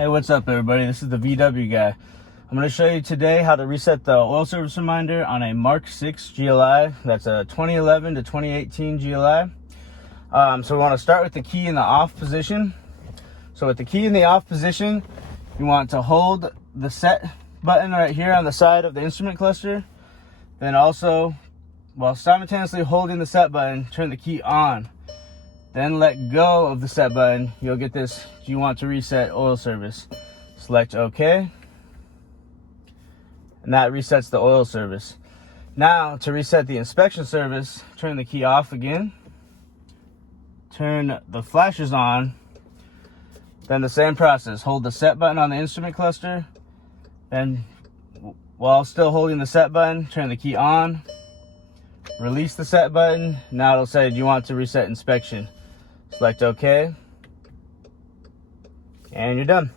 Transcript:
Hey, what's up everybody? This is the VW guy. I'm going to show you today how to reset the oil service reminder on a Mark 6 GLI. That's a 2011 to 2018 GLI. So we want to start with the key in the off position. So with the key in the off position, you want to hold the set button right here on the side of the instrument cluster. Then also, while simultaneously holding the set button, turn the key on. Then let go of the set button. You'll get this, do you want to reset oil service? Select OK. And that resets the oil service. Now, to reset the inspection service, turn the key off again. Turn the flashers on. Then the same process. Hold the set button on the instrument cluster. Then, while still holding the set button, turn the key on. Release the set button. Now it'll say, do you want to reset inspection? Select OK. And you're done.